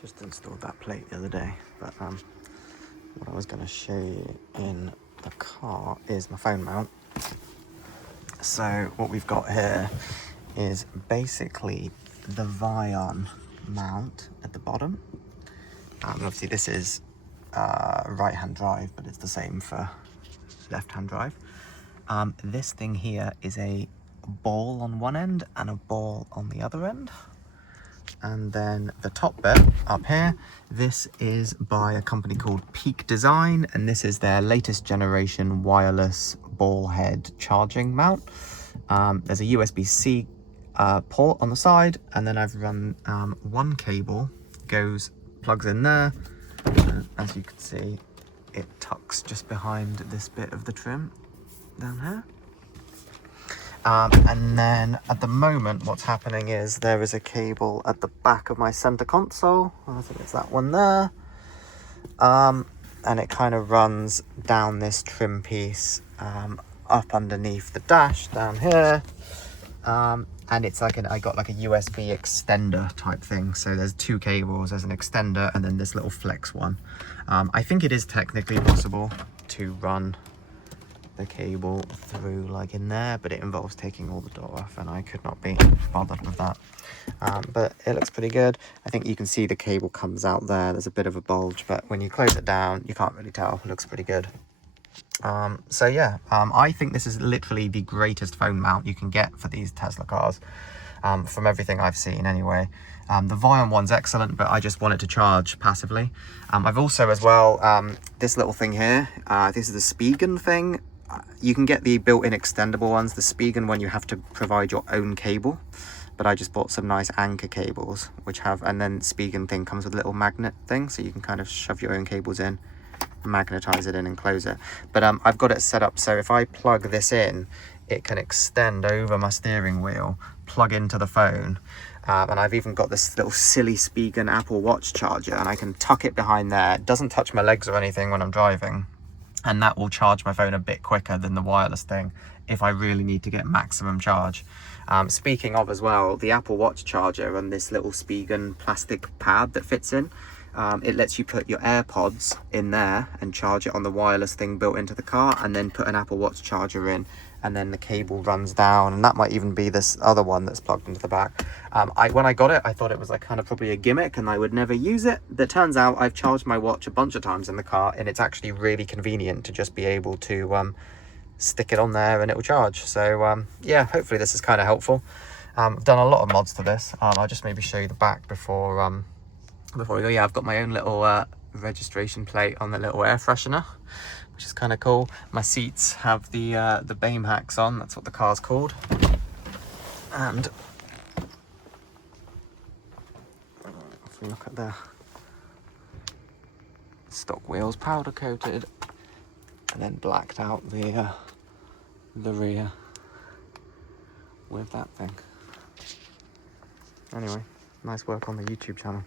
Just installed that plate the other day, but what I was going to show you in the car is my phone mount. So what we've got here is basically the Vion mount at the bottom. Obviously this is right-hand drive, but it's the same for left-hand drive. This thing here is a ball on one end and a ball on the other end. And then the top bit up here, this is by a company called Peak Design, and this is their latest generation wireless ball head charging mount. There's a USB-C port on the side, and then I've run one cable, plugs in there. As you can see, it tucks just behind this bit of the trim down here. And then at the moment what's happening is there is a cable at the back of my center console. I think it's that one there. And it kind of runs down this trim piece up underneath the dash down here. And it's like I got like a USB extender type thing. So there's two cables, there's an extender and then this little flex one. I think it is technically possible to run the cable through like in there, but it involves taking all the door off and I could not be bothered with that. But it looks pretty good. I think you can see the cable comes out there. There's a bit of a bulge, but when you close it down, you can't really tell. It looks pretty good. So yeah, I think this is literally the greatest phone mount you can get for these Tesla cars, from everything I've seen anyway. The Vion one's excellent, but I just want it to charge passively. I've also as well, this little thing here, this is the Spigen thing. You can get the built-in extendable ones. The Spigen one, you have to provide your own cable, but I just bought some nice Anker cables, which have, and then Spigen thing comes with a little magnet thing, so you can kind of shove your own cables in, magnetize it in and close it. But I've got it set up so if I plug this in, it can extend over my steering wheel, plug into the phone, and I've even got this little silly Spigen Apple Watch charger, and I can tuck it behind there. It doesn't touch my legs or anything when I'm driving, and that will charge my phone a bit quicker than the wireless thing if I really need to get maximum charge. Speaking of as well, the Apple Watch charger and this little Spigen plastic pad that fits in, it lets you put your AirPods in there and charge it on the wireless thing built into the car, and then put an Apple Watch charger in, and then the cable runs down, and that might even be this other one that's plugged into the back. When I got it, I thought it was like kind of probably a gimmick and I would never use it. But turns out I've charged my watch a bunch of times in the car, and it's actually really convenient to just be able to stick it on there and it will charge. So yeah, hopefully this is kind of helpful. I've done a lot of mods to this. I'll just maybe show you the back before we go. Yeah, I've got my own little registration plate on the little air freshener, which is kind of cool. My seats have the BAME hacks on. That's what the car's called. And if we look at the stock wheels, powder coated, and then blacked out the rear with that thing. Anyway, nice work on the YouTube channel.